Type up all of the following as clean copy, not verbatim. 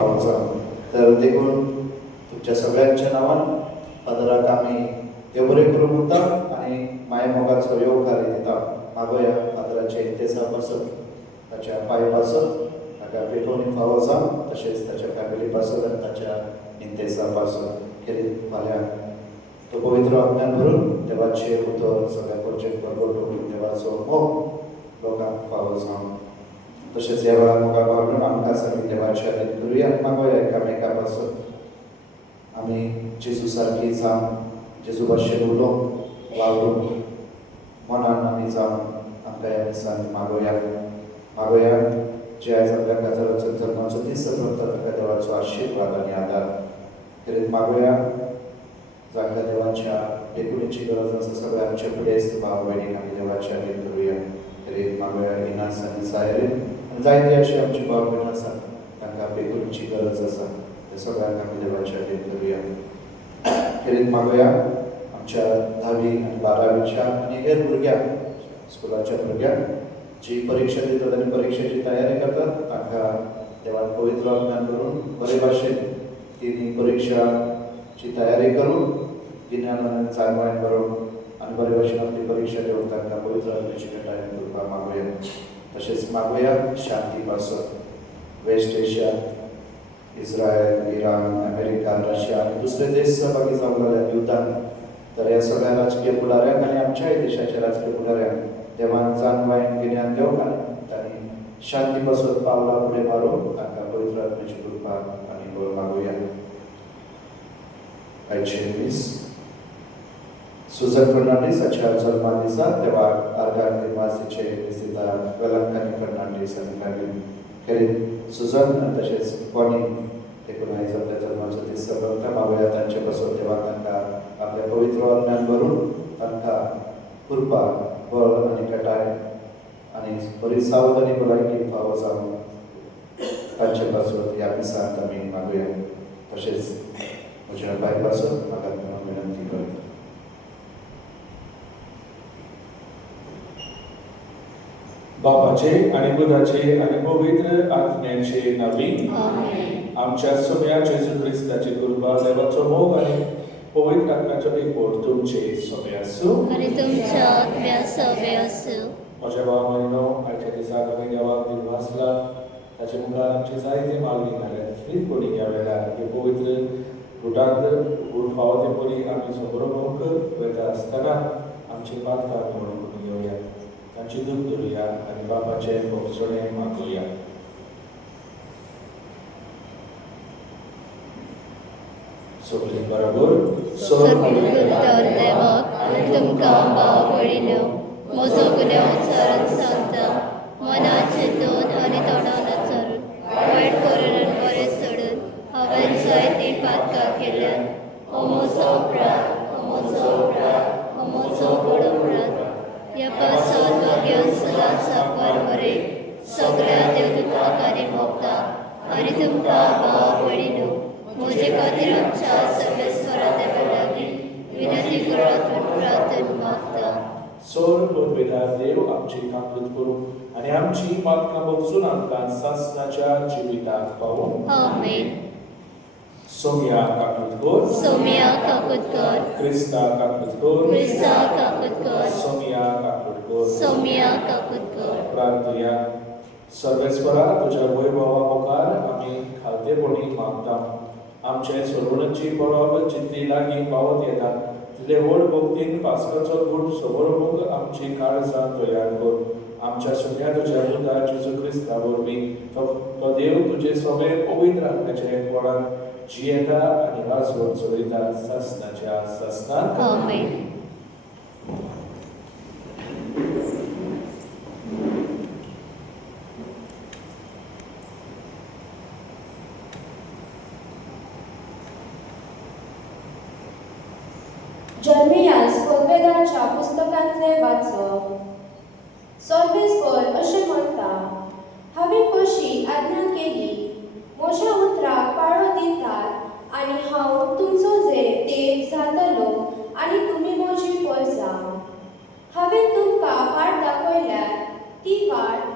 तर देखून तुमच्या सगळ्यांच्या नावान फादराक आमी देव बरें करूं म्हणटा आनी माय मोगाचो येवकार दिता. मागोया फादराचे इंतेसा पासत ताच्या पांय पासत ताका पेटोवणी फावो जावन तशेंच ताच्या फॅमिली पासत आनी ताच्या इंतेसा पासत खेरीत फाल्यां तो पवित्र आत्म्यान भरून देवाचे उतर सगळ्या परचेक परगटून देवाचो मोग लोकांक फावो जावन तशेंच ह्या वेळार मोगाक वावरून आमकां सगळीं देवाच्या खातीर करुया. मागोया एकामेका पासत आमी जेजू सारकी जावन जेजू भाशेन उलोवंक वावरून मनान आमी जावन आमकां ह्या दिसान मागोया जे आयज आपल्या काजाराचो जल्माचो दीस करता ताका देवाचो आशिर्वाद आनी आदार करीत मागोया. जाका देवाच्या एकुणीची गरज आसा सगळ्या आमचे फुडें भाव भयणीक आमी देवाच्या खातीर करुया. करीत मागोया इनास आनी सायरीन आनी जायते अशे आमचे भाव भयण आसा तांकां बेकुणीची गरज आसा ते सगळ्यांक आमी देवाच्या खातीर करुया. करीत मागोया आमच्या 10वी आनी 12वीच्या आनी हेर भुरग्यांक स्कुलाच्या भुरग्यांक जी परीक्षा दितात आनी परीक्षेची तयारी करतात तांकां देवान पवित्र आत्म्यान करून बरे भाशेन ती परीक्षाची तयारी करून गिन्यान आनी जाणवायेन बरोवन आनी बरे भाशेन आपली परीक्षा दिवंक तांकां पवित्र आत्म्याची कटायण करपाक मागोया. तशेंच मागोया शांती पासत west Asia Israel Iran America Russia आनी दुसरे देश सहभागी जावंक लागल्यात युद्धांत. तर ह्या सगळ्या राजकीय फुडाऱ्यांक आनी आमच्याय देशाच्या राजकीय फुडाऱ्यांक देवान जाणवायेन गिन्यान दिवंक आनी तांणी शांती पासत पावलां फुडें मारून तांकां पवित्र आत्म्याची कृपा आनी बळ मागोया. आयचे दीस सुझन फर्नांडीसाच्या जल्मा दिसा देवाक आर्गार निवासीचे विजितार वेलंकनी फर्नांडीस आनी फॅमिली खेरीत सुझन आनी तशेंच कॉनी देखून आयज आपल्या जल्माचो दीस करता. मागोया तांचे पासून देवान तांकां आपल्या पवित्र आत्म्यान भरून तांकां कृपा बळ आनी कटाय आनी बरी सावध आनी भलायकी फावो जावन तांचे पासून ह्या दिसांत आमी मागोया. तशेंच म्हज्या बाय पासून म्हाका विनंती करता. बापाचे आणि बुधाचे आणि पवित्र आत्म्याचे नावी आमच्या सगळ्या जेजू ख्रिस्ताची कृपा देवाचो मोग आणि पवित्र आत्म्याचो एकवट तुमचे सगळे आसूं आणि तुमच्या आत्म्या सगळे आसूं. म्हज्या भाव भयणो आयच्या दिसाक आमी देवाक दिवसला ताचे मुखार आमची जायते मागणी घाल्यात. श्रीत पडी ह्या वेळार हे पवित्र बुटांत बूट फावो ते परी आमी सगळो मोग वयता आसतना आमची पातकां म्हणून घेवया तांची दूख धरुया आनी बापाचे भोगसणे मागुया. सगळीं बरोबर सगळीं देवाक आनी तुमकां भाव भयणीनो म्हजो गुन्यांव उच्चारून सांगता मनात चिंतून आनी तोंडान उच्चारून वायट करून आनी बरें सोडून हांवें जायतीं पातकां केल्यात. हो म्हजो अपराध हो म्हजो अपराध हो म्हजो व्हड अपराध. ह्या पासून घेवन सदांच सांगपार बरें सगळ्या देवदूतांक आनी भोगतांक आनी तुमकां भाव भयणीनो म्हजे खातीर आमच्या सर्वेस्वरा देवा लागीं विनंती करातून प्रार्थना मागता. सोर पदवेदार देव आमची काकूत करूं आनी आमची पातकां भोगसून आमकां सासणाच्या जिविताक पावूं. आमेन. सोम्या काकूत कर सोम्या काकूत कर क्रिस्ता काकूत कर क्रिस्ता काकूत कर सोम्या काकूत कर. सोम्या काकूत कर. प्रार्थया सर्वेस्वरा तुझ्या वैभवा मुखार आमी खालतेपणी मागता. आमचे सोडवणीची पळोवप जितली लागीं पावत येता तितले व्हड भोगतीन पासकाचो गूट समोर आमची काळजां तयार कर. आमच्या सगळ्या तुज्या पुता जेजू क्रिस्ता वरवीं तो देव तुजे सगळे पवित्र आत्म्याचे एकवटान जियेता आनी राजवट चलयता सासणाच्या सासणांत. आमेन. जर्मियास पदवेदाराच्या पुस्तकांतले वाचप. सर्वेस्पर अशें म्हणटा हांवें कशी आज्ञा केली म्हज्या उतराक पाळो दितात आनी हांव तुमचो देव जातलो आनी तुमी म्हजी परजा. हांवें तुमकां वाट दाखयल्यार ती वाट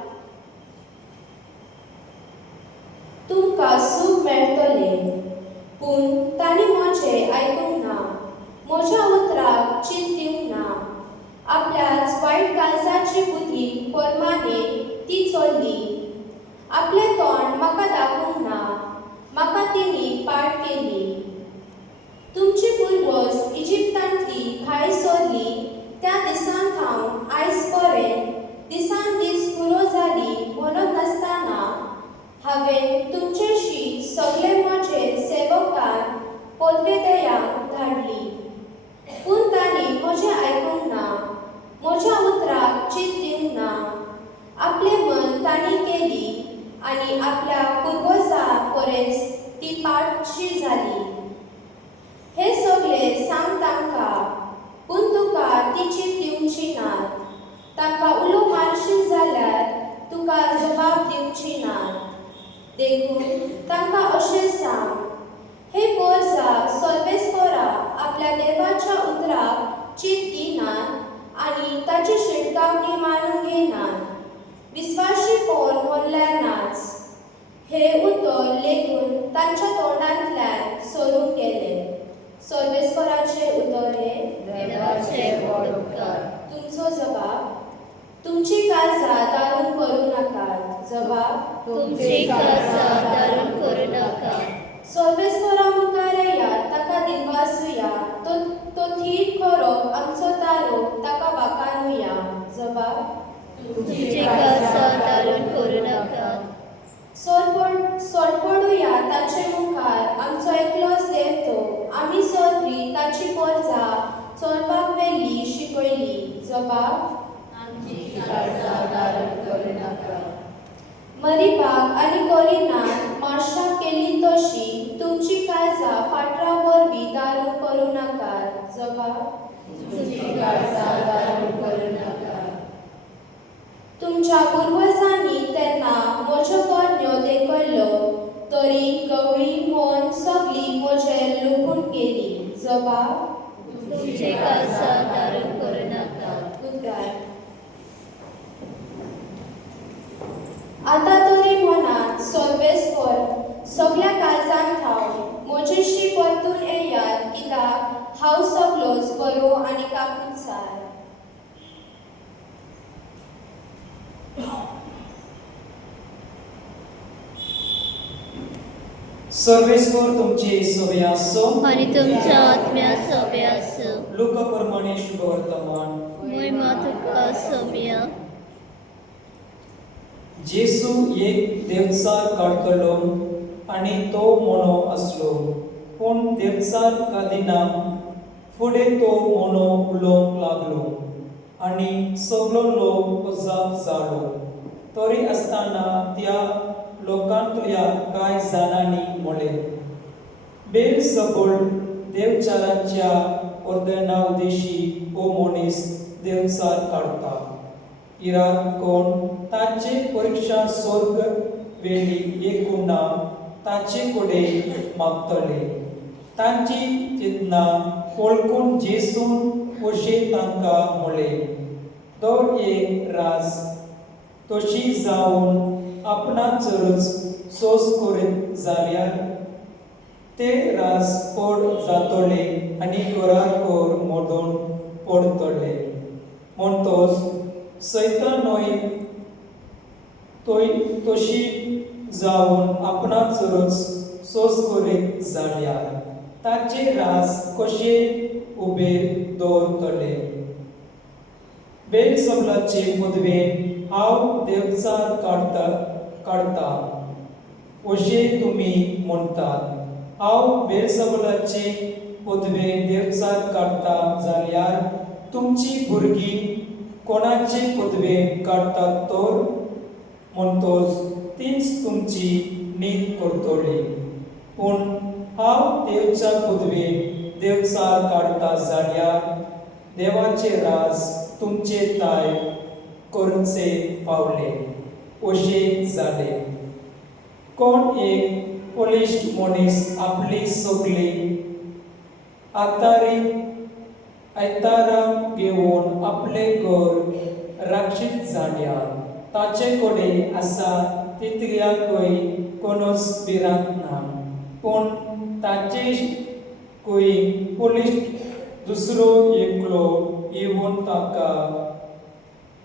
तुमकां सूख पूण तांणी म्हजें आयकूंक ना, म्हज्या उतराक चीत दिवंक ना. आपल्याच वायट काळजाची बुद्धी पोरमाने ती चल्ली. आपलें तोंड म्हाका दाखोवंक ना, म्हाका तिणी पाड केली. तुमची पुर्वज इजिप्तांतली भायर सरली त्या दिसांत हांव आयज पर्यंत दिसान दीस पुरो जाली म्हणत नासतना हांवें तुमचेशी सगळे म्हजे सेवकान पोर्वेदेयांक धाडली. पूण तांणी म्हजें आयकूंक ना, म्हज्या उतराक चीत दिवंक ना. आपलें मन तांणी केली आनी आपल्या पुर्वजां परस ती पाडशी जाली. हे सगळे सांग तांकां, पूण तुका ती चीत दिवची नात. तांकां उलो मारशील जाल्यार तुका जबाब दिवची नात. देखून तांकां अशें सांग, हे पोरसा सर्वेस्परा आपल्या देवाच्या उतराक चीत दिनात आनी ताची शिटकावणी मानून घेनात. विस्वाशीपण म्हणल्यार नाच. हे उतर लेगून तांच्या तोंडांतल्यान सरून गेले. सर्वेस्पराचे उतर हे देवाचे व्हड उपकार. तुमचो जबाब, तुमची काळजां दारून करूं नाकात. जबाब, तुमची काळजां दारून करूं नाका. सर्वेस्परा मुखार येयात, ताका दिनवासुया. तो थीट करप आमचो तारो, ताका वाकानुया. जबाब, तुमची काळजां दारून करूं नाका. सोडपडुया ताचे मुखार, आमचो एकलोच देव तो. आमी सगळीं ताची पोरजां चोरपाक वेल्ली शिकयली. जबाब, आमची काळजां दारून करूं नाका. मरिबाक आनी कोरिनान मार्शाक केली तशी तुमची काळजां फाटरा वरवीं दारून करूं नाकात. जबाब, तुमची काळजां दारून करूं नाका. तुमच्या पुर्वजांनी तेन्ना म्हज्यो पोरण्यो देखयल्लो, तरी गवळी म्हूण सगळीं म्हजेर लुकून गेली. जबाब, तुमची काळजां दारून करूं नाका. उद्गार. आतां तरी मनात सर्वेस्पर सगळ्या काळजांत हांव म्हजेशी परतून येयात, कित्याक हांव सगळोच बरो आनी काकूटसार. सर्वेस्वर तुमचे सवे आसो आनी तुमच्या आत्म्या सवे आसूं. लोका प्रमाणे शुभ वर्तमान. महिमा तुका सौम्या. जेसू एक देवचार काडटलो आनी तो मोनो आसलो, पूण देवचार कादिना फुडें तो मोनो उलोवंक लागलो आनी सगळो लोक अजाप जालो. तरी आसतना त्या लोकांतल्या कांय जाणांनी म्हळें, बेलझबूल देवचाराच्या अर्दनाउदेशी हो मनीस देवचार काडटा. इराक कोण ताचे परीक्षा स्वर्ग वेली एकूण ताचे कडेन मागतले. तांची चेतना वळखून जेसून अशें तांकां म्हळें, दर एक रास तशी जावन आपणाचरच सोस करीत जाल्यार ते रास पड जातले आनी घराघर मोडून पडतले. म्हणटोच सैतानय तशी जावन आपणाचरच सोस करीत जाल्यार ताचे रास कशे उबे दवरतले. बेलझबूलाचे पदवेन हांव देवचार काडटा अशें तुमी म्हणटात. हांव बेलझबूलाचे पदवेन देवचार काडटा जाल्यार तुमची भुरगीं कोणाचे पदवेन काडटात तर? म्हणटोच तीच तुमची नीत करतली. पूण हांव देवच्या पदवेन देवचार काडटा जाल्यार देवाचे राज तुमचे ताय करचे पावले अशें जालें. कोण एक पोलिश्ट मनीस आपली सगळी आयतारां घेवन आपलें घर राक्षीत जाल्यार ताचे कडेन आसा तितल्याकय कोणूच भिरांत ना. पूण ताचे कुयीन पुलीस दुसरो एकलो येवन ताका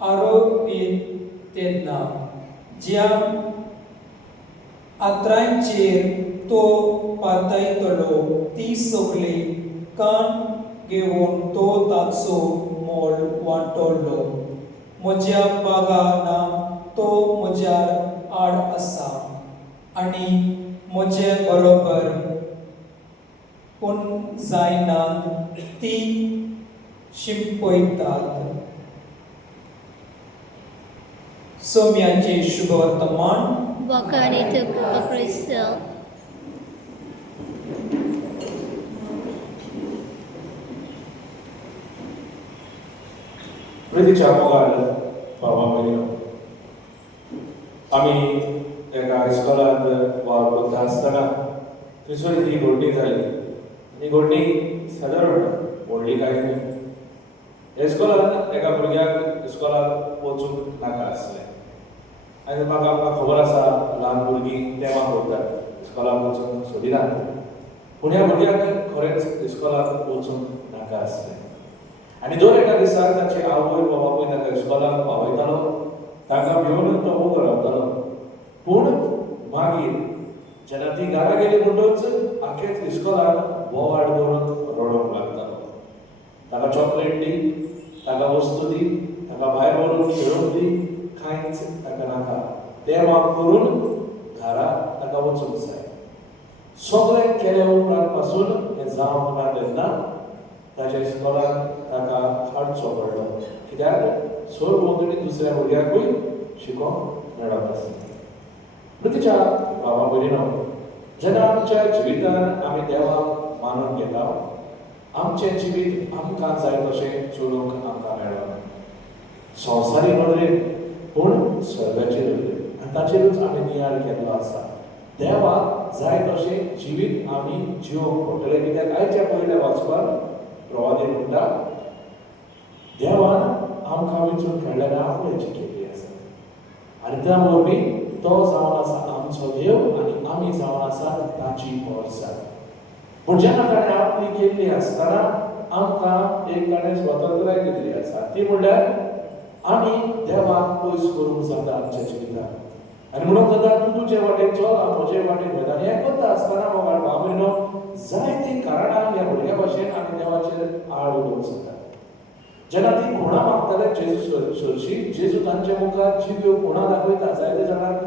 आरोपीत तेन्ना ज्या आत्रांचेर तो पातयतलो ती सगळी कान घेवन तो ताचो मोल वांटलो. म्हज्या बागाना तो म्हज्यार आड आसा आनी म्हजे बरोबर पूण जायना ती शिंपयतात. सोम्याचे शुभवर्तमान वखाणी तुका क्रिस्त. प्रितीच्या मोगाल बाबा भयणीनो, आमी एका इस्कॉलांत वावर करता आसतना थंयसर ही घडणी जाली. ही घडणी सादारण व्हडली कांय न्हय. इस्कॉलांत एका भुरग्याक इस्कॉलाक वचूंक नाका आसलें आनी आमकां खबर आसा ल्हान भुरगीं तेंवा करतात, इस्कॉलाक वचूंक सोदिनात. पूण ह्या भुरग्याक खरेंच इस्कॉलाक वचूंक नाका आसलें. आनी दर एका दिसाक ताचे आवय बाबापूय ताका इस्कॉलाक पावयतालो, ताका भिवन तो मोग रावतालो. पूण मागीर जेन्ना ती घरा गेली म्हणटच आख्खेच इस्कॉलान बोवाड करून रडोंक लागतालो. ताका चॉकलेट दी, ताका वस्तू दी, ताका भायर व्हरून खेळूंक दी, कांयच ताका नाका. तें वाग करून घरा ताका वचूंक जाय. सगळें केले उपरांत पासून हें जावंक ना तेन्ना ताच्या इस्कॉलान ताका हाडचो पडलो, कित्याक सोर भोंवतणी दुसऱ्या भुरग्याकूय शिकोवंक मेळप आसलें. प्रितीच्या बाबा भयणीनो, जेन्ना आमच्या जिवितांत आमी देवाक मानून घेता, आमचें जिवीत आमकां जाय तशें चलोवंक आमकां मेळना. संवसारी नदरेन पूण स्वर्गाचे नदरेन, आनी ताचेरूच आमी नियाळ केल्लो आसा. देवाक जाय तशें जिवीत आमी जिवंक पडटलें, कित्याक आयच्या पयल्या वाचपाक प्रवादी म्हणटा, देवान आमकां विचून खेळ्ळ्यार आपल्याची केल्ली आसा आनी त्या वरवीं तो जावन आसा आमचो देव आनी आमी जावन आसा ताची वर्सां. पूण जेन्ना ताणें आपली केल्ली आसतना आमकां एक ताणें स्वतंत्राय दिल्ली आसा, ती म्हणल्यार आमी देवाक पयस करूंक जाता आमच्या जिवितांत. आनी म्हणून जाता तूं तुजे वाटेन चल, हांव म्हजे वाटेन वयता. आनी हें करता आसतना मोगाळ बाबा जायतीं कारणां ह्या भुरग्या भाशेन आमी देवाचेर आळ उडोवंक जाता. जेन्ना ती खुणां मागताले जेजू सरशी, जेजू तांच्या मुखार जिव्यो खुणां दाखयता, जायत्या जाणांक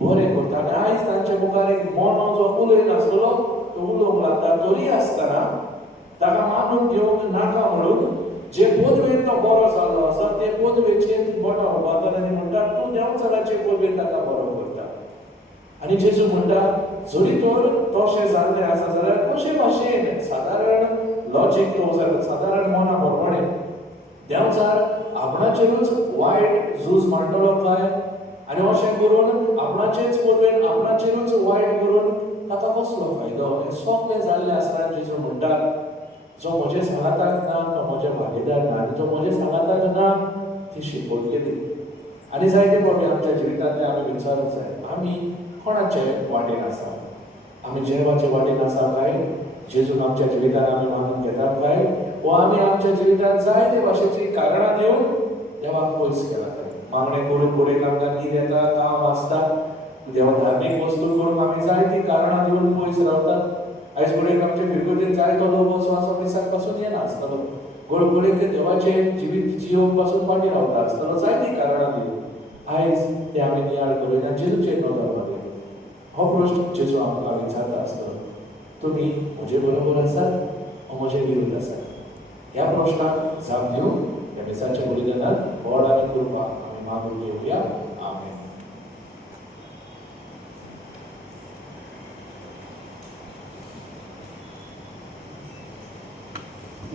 बरें करता. आनी आयज तांच्या मुखार एक मोनो जो उलयनासलो तो उलोवंक लागता. तरी आसतना ताका मानून घेवंक नाका म्हणून जे पदवेन तो बरो जाल्लो आसा ते पदवेचेर बोटां उबारतात आनी म्हणटा तूं देंवचाराचे पदवेन ताका बरो करता. आनी जेजू म्हणटा जरी तर तशें जाल्लें आसा जाल्यार कशे भाशेन सादारण लॉजीक सादारण मना प्रमाणें देंवचार आपणाचेरूच वायट झूज मांडटलो काय, आनी अशें करून आपणाचेच पदवेन आपणाचेरूच वायट करून ताका कसलो फायदो. हें सगळें जाल्लें आसतना जेजू म्हणटा जो म्हजे सांगाताक ना तो म्हजे भागीदार ना, आनी जो म्हजे सांगाताक ना ती शिकवण दी. आनी जायते फावटी आमच्या जिवितांत ते आमी विचारूंक जाय, आमी कोणाचे वाटेन आसा? आमी देवाचे वाटेन आसा काय? जेजून आमच्या जिवितांत आमी मानून घेतात काय? वा आमी आमच्या जिवितांत जायते भाशेची कारणां दिवन देवाक पयस केला काय? मागणें करून फुडें आमकां न्हीद येता, काम आसता, देवा धार्मीक वस्तू करून आमी जायतीं कारणां दिवन पयस रावतात. आयज फुडें आमचे फिरकुटेन जायतो लोक वचून दिसाक पासून येना आसतलो, घोडफोडेक देवाचे जिवीत जियोवंक पासून फाटीं रावता आसतलो, जायतीं कारणां दिवन. आयज ते आमी नियाळ करून जेजूचेर नदर लागले. हो प्रश्न जेजू आमकां विचारता आसतलो, तुमी म्हजे बरोबर आसात वा म्हजे विरुद्ध आसात? ह्या प्रश्नाक जाप दिवन ह्या दिसाच्या बलिदानांत व्हड आनी कृपा आमी मागून घेवया. आमेन.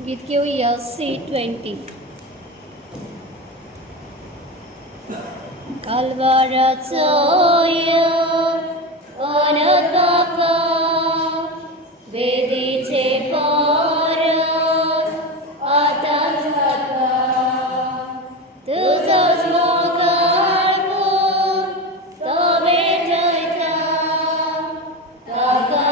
गीत घेऊया C20. Calvarația Anataka Vedice Para Atasaka Tuzas Mogarbu Tove Jaita Taka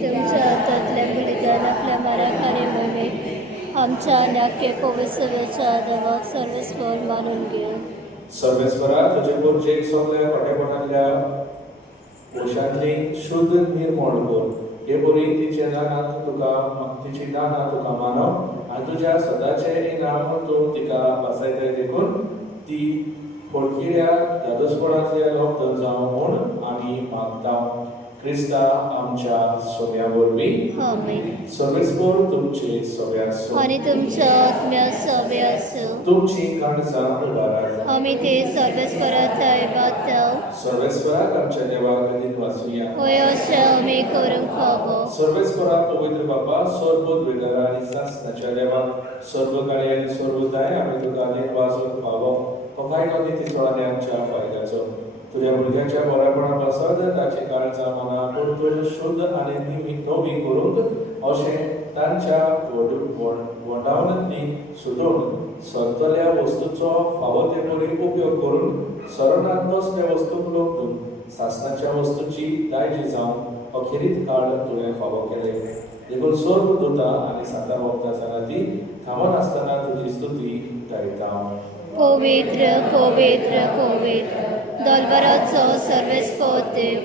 तुमच्या हातातल्या बलिदान आपल्या मराखाने मोहे आमच्या नाक्य पवित्रच्या देवाक सर्वस्वर मानून घे. सर्वेस्परा तुझे पुरचेक सगळ्या कोट्यापणातल्या कोशांतली शुद्ध निर्मळ कर. हे बरी तिचे दानात तुका तिची दाना तुका मानव आनी तुझ्या सदाचे इनाम तूं तिका बसायताय देखून ती फोडकिऱ्या दादोसपणांतल्या लोक जावं म्हूण आमी मागता. क्रिस्ता आमच्या सोम्या वरवीं आमेन. सर्वेस्पर तुमचे सोब्या सो आणि तुमच्या आत्म्या सवे असो. तुमची काणसां उबारात. आम्ही ते सर्वस्परात बाताव. सर्वेस्पराक आमच्या देवाक कधीन वाचूया. होय अशें आमी करूंक फावो. सर्वेस्परा पवित्र बाबा सर्वोद वेगळा आणि सासनाच्या देवाक सर्वकाळी आणि सर्वदाय आमी तुका दिन वाचूंक फावो. हो काय कधी तिसोळाने आमच्या फायद्याचो. तुझ्या भुरग्याच्या बऱ्यापणा बसत ताची काळजा मना परतून शुद्ध आणि नवी करूंक अशें तांच्या वंडावणांतली सुदोवन सरतल्या वस्तूचो फावो ते परी उपयोग करून सरणात तसल्या वस्तूंक लोक दिवन सासनाच्या वस्तूची दायजी जावन अखेरीत काळ तुवें फावो केले. देखून सर्व दूता आनी साता भक्तांच्या नाती थांबून आसतना तुजी स्तुती गायता. पवित्र पवित्र पवित्र दलबराचो सर्वेस्पर देव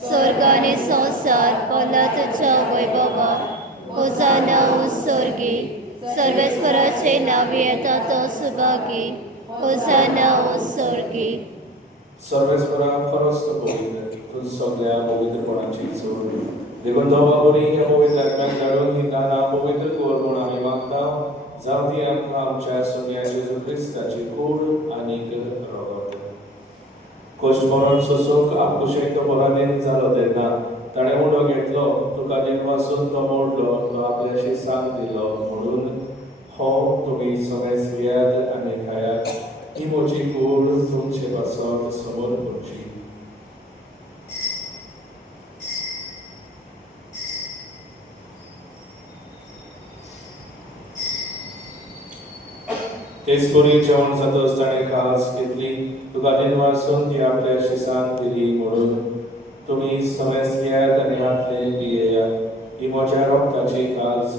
स्वर्ग आनी संसार पडला तुज्या वैभवार. होसाना स्वर्गी सर्वेस्पराचे नावे येता तो सुभागी. होसाना स्वर्गी. सर्वेस्परा खरोच तो पवित्र तूं सगळ्या पवित्रपणाची चोर. देखून दोवा बरी ह्या पवित्र आत्म्याक धाडून ही दाना पवित्र कर म्हूण आमी मागता. जावं ती आमकां आमच्या सोन्या जेजू क्रिस्ताची कूड आनीक रगत. कोश्मरण सोसूंक आपुशें तो बरा दिन जालो तेन्ना ताणें उडो घेतलो. तुका दिन वाचून तो मोडलो तो आपल्याशी सांग दिलो म्हणून हो तुमी सगळे स्त्रियात आनी खायात. ही म्हजी कूड तुमचे पासत समोर करची. तेच करी जेवण जातच ताणें खास घेतली. तुका दिन वाचून ती आपल्या शिसांक दिली म्हणून तुमी सगळे स्त्रियात आनी हातले पियेयात. ही म्हज्या रक्ताची कास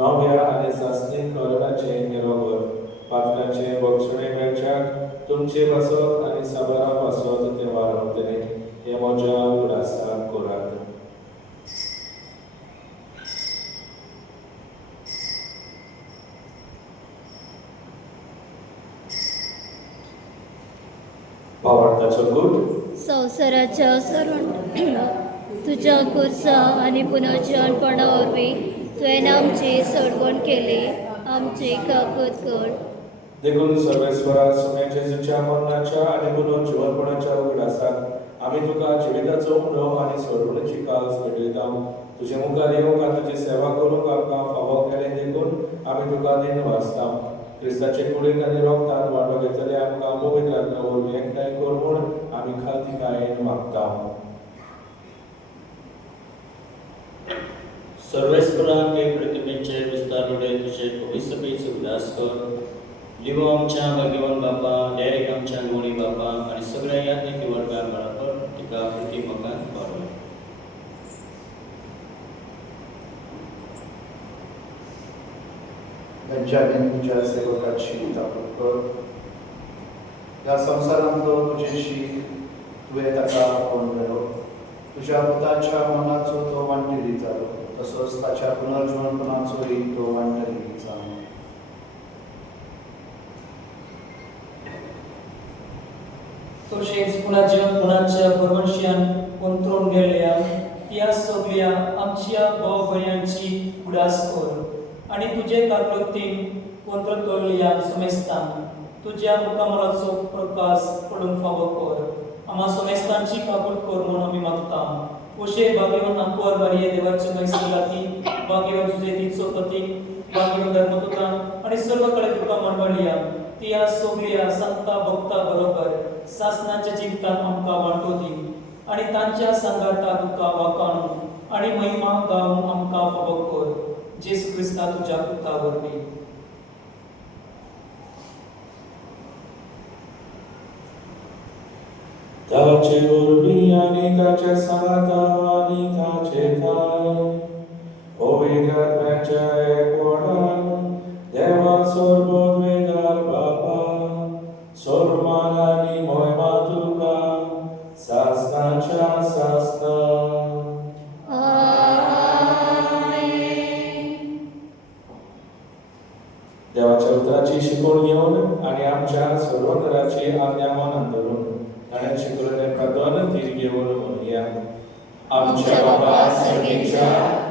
नव्या आनी सासणी कलराचे हें रगत. पातकांचे भक्षणे मेळच्याक तुमचे पासत आनी साबारा पासत ते वारवतले. हे म्हज्या उडासाक करात. भावार्थाचो गुट. संवसाराच्या सरण तुज्या कुर्सा आनी पुनर्जीवनपणा वरवीं तुवें आमची सडवण केली. आमची काकूत कर. देखून सर्वेस्परा सगळ्या जेजूच्या मरणाच्या आनी पुनर्जीवनपणाच्या उगडासाक आमी तुका जिविताचो उंडो आनी सडवणेची कास भेटयता. तुजे मुखार येवंक आनी तुजी सेवा करूंक आमकां फावो केलें देखून आमी तुका दिन वाचता. क्रिस्ताचे कुडीक आनी रोगतान वांटो घेतले आमकां पवित्र आत्म्या वरवीं एकठांय कर म्हूण आमी खातीकायेन मागता. सर्वेस्पराक एक प्रतिमेचे विस्तारुडे तुझे पवित्रसभेचो उदास कर. लिवो आमच्या भाग्यवान बापा डेरेक आमच्या गोणी बापा आनी सगळ्या याज्ञिक वर्गार बराबर तिका प्रतिमकान पावय. बेंजामीन तुझ्या सेवकाची ताकद कर. ह्या संवसारांत तुजेशी तुवें ताका आवडलो. तुज्या पुताच्या मनाचो तो वांटेली जालो तसोच ताच्या पुनर्जीवनपणाचोय तो वांटेली जालो. तशेंच पुनर्जीवनपणाच्या परमर्शान अंतरून गेल्या त्या सगळ्या आमच्या भाव भयणांची उडास कर. आनी तुजे कारकृतीन अंतरतल्या समेस्तान तुज्या मुखामलाचो प्रकाश पडूंक फावो कर. आम्हा समेस्तांची काकूट कर म्हूण आमी मागता. अशे भाग्यवान आंकुवार बारये देवाचे मैसगाती भाग्यवान सुजेतीचो पती भाग्यवान धर्मपुत्रान आनी सर्व कडेन तुका मंडळीया त्या सगळ्या संता भक्ता बरोबर सासनाच्या जिवितान आमकां वांटो दी आनी तांच्या सांगाता तुका वाखाणून आनी महिमा गावून आमकां फावो कर. जेसू क्रिस्ता तुज्या पुता वरवीं. ताचे वरवीं आनी ताच्या सांगाता आनी ताचे थाय देवाच्या उतराची शिकवण घेवन आणि आमच्या सर्व घराची आज्ञा मनात धरून ताणें शिकवलेलें प्रार्थना ती घेवन म्हणुया. आमच्या बापा सर्गेच्या,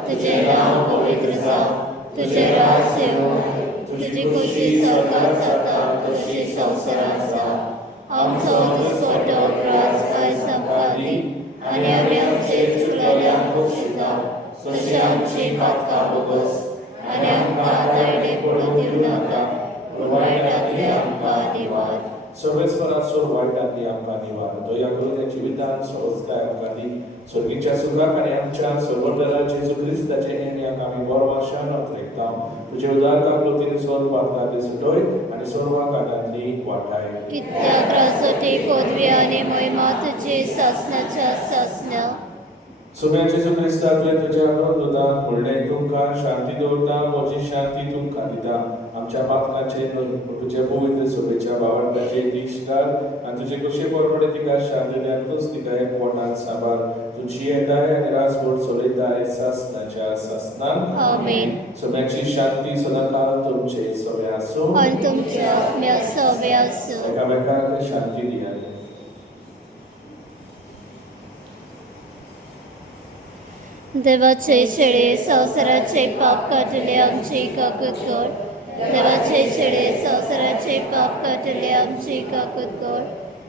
तुझे नाव पवित्र जावं, तुझे राज येवं, तुझी खुशी स्वर्गात जाता तशी संवसारात जावं. आमचो दिसवटो आज आयज आमकां दी आनी आमी आमचे चुकलेल्यांक बक्षिता तशी आमची पातकां बोगस आनी आमकां दायडे पडूं दिवं नाका, पूण वायटांतली आमकां निवार. सर्वेस्पराचो वायटांतली आमकां निवार. दया करून त्या जिवितांत स्वस्थाय आमकां दी. स्वर्गीच्या सुखाक आनी आमच्या सर्वोदराचे जेजू क्रिस्ताचे नेण्याक आमी बरो आशान अत्रेकता. तुजे उदार काकलोतीन सोर पातकांतली सुटोय आनी सर्वा काळांतली वाटाय. कित्याक राजवटी पदवी आनी महिमा तुजे सासणाच्या सासना. सुम्याचे जेजू क्रिस्तांतले तुज्या दुदांत म्हणलें तुमकां शांती दवरता, म्हजी शांती तुमकां दिता. आमच्या पातकांचे न्हय पूण तुजे पवित्र सभेच्या भावंडाचे दिश्टार आनी तुजे कशे परवडे तिका शांती दिल्या तूच तिका एकवटान सांबाळ. तुजी येताय आनी रासभर चलयताय सासणाच्या सासनान. आमेन. सुम्याची शांती सदांकाळ तुमचे सवे आसूं आनी तुमच्या आत्म्या सवे आसूं. एकामेकाक शांती दियात. देवाचे शेळे संवसाराचे पाप काटले आमची काकूत कर. देवाचे शेळे संवसाराचे पाप काटले आमची काकूत कर.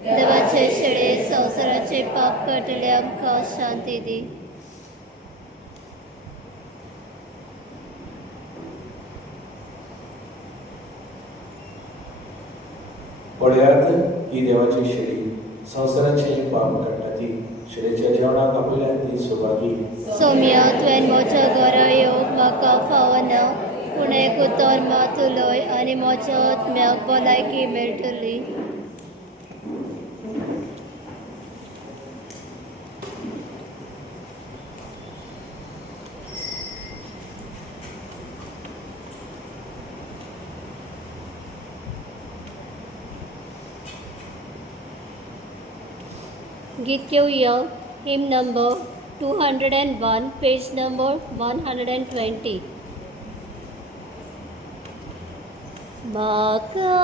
देवाचे शेळे संवसाराचे पाप काटले आमकां शांती दी. पळयात ही देवाची शेळी संवसाराचे पाप काडटा ती. शेळेच्या जेवणाक आपल्यान ती सोबागी. सोम्या तुवें म्हज्या घरा येवंक म्हाका फावना, पूण एक उतर मात उलय आनी म्हज्या आत्म्याक भलायकी मेळटली. गीत घेवया. हिम नंबर 201, पेज नंबर 120. म्हाका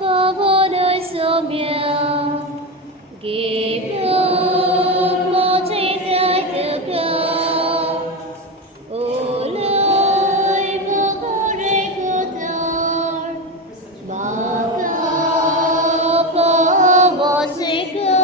फावोनय सोम्या घेवून म्हजें दाय तुका. ओलय बरें उतर म्हाका फावोशें कर.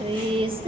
Christ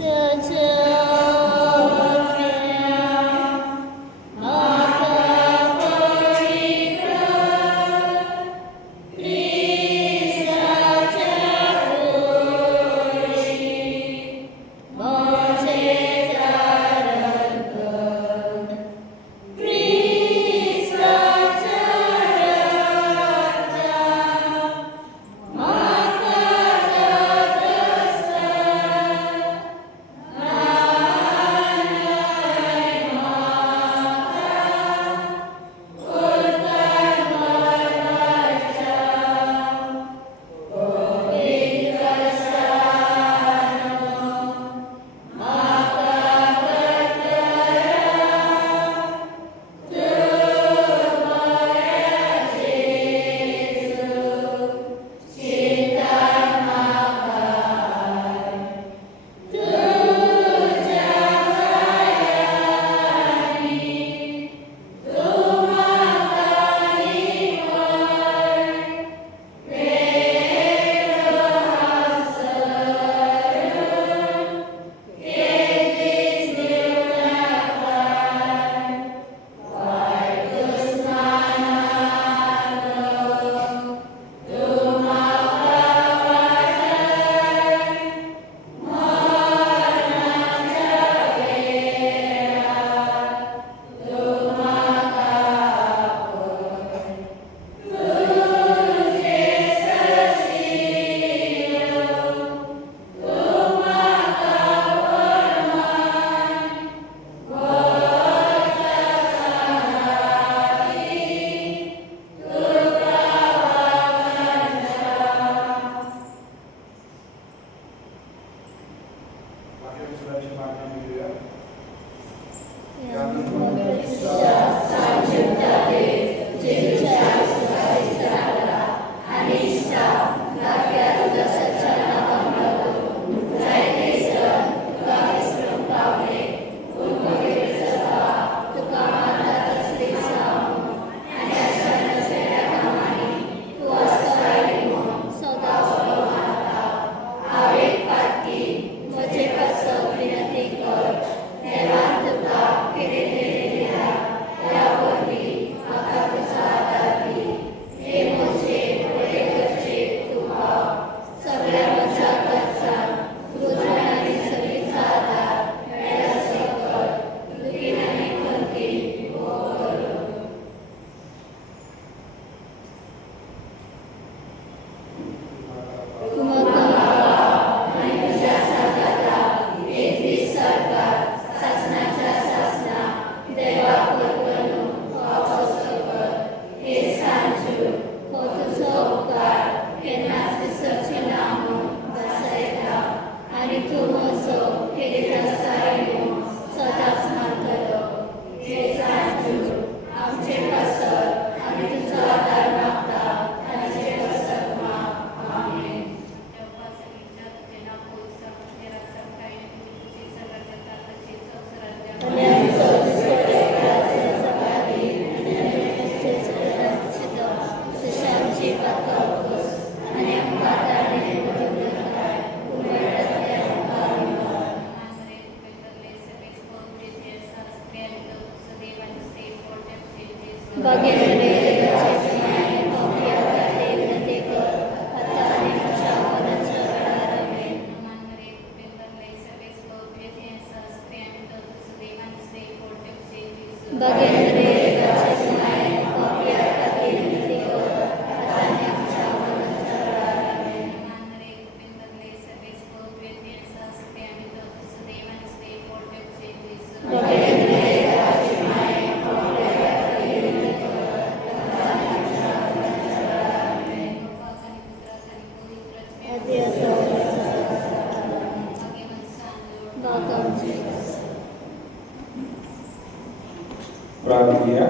प्रार्थया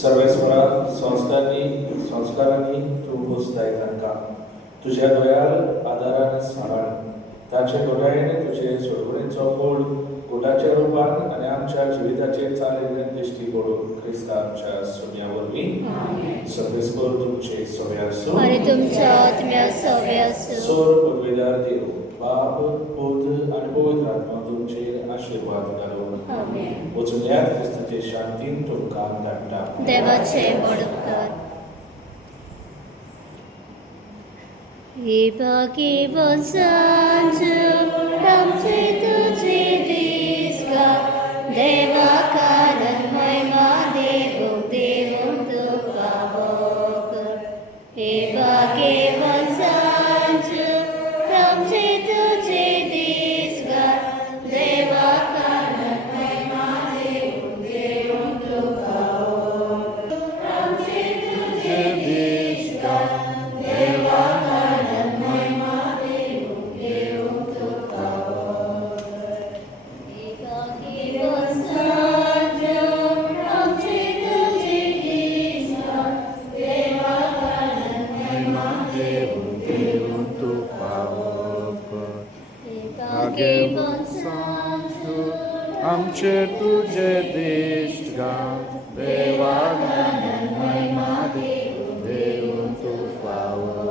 सर्वेस्परा संस्कारांनी तूं पोसताय तांकां तुज्या दोयार आदारान सांबाळ ताचे दोगायेन तुजे सोडवणेचो फोड गोटाच्या रुपान आनी आमच्या जिविताचेर चालिल्ले दिश्टी पडून क्रिस्ता आमच्या सोन्या वरवीं सर्वेस्पर तुमचे सवे आसूं आणि तुमच्या आत्म्या सवे आसूं सोर पदवेदार देव बाप पुत्र आनी पवित्र आत्मा तुमचेर आशिर्वाद घालून वचून यात क्रिस्ताचे शांतीन तुमकां धाडटा देवाचे मोडक कर हे बाकी सांज आमचे तुझे दीस गा देवा कारण महिमा देव देव तुका कर हे बाकी सांज आमचे तुझे दीस गा देवा कारण महिमा देव देव तुका आमचे तुझे दीस गा देवा आमचे तुझे दिश्ट गा देवा महिमा देव तू फावो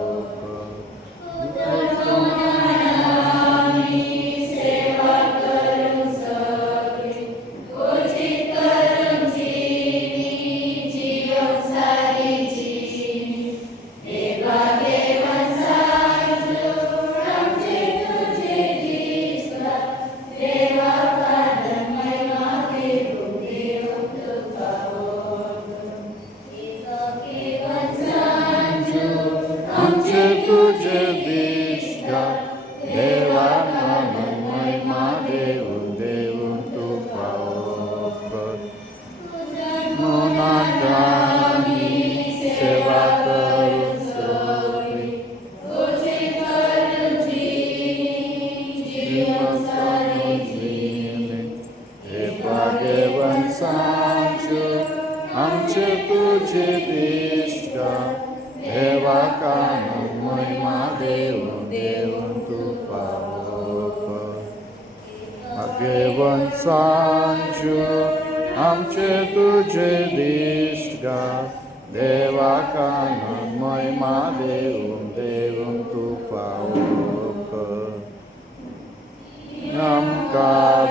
तुझे दिश्ट गा देवा महिमा देव तू फावो मोनादानी सेवा करू सगळी हे भाग्यवान सांजो आमचे तुझे दिश्ट गा देवा कान महिमा देव तू फावो भाग्यवान सांजो आमचे तुझे दिश्ट गा देवा कान महिमा देव तू फावो आमकां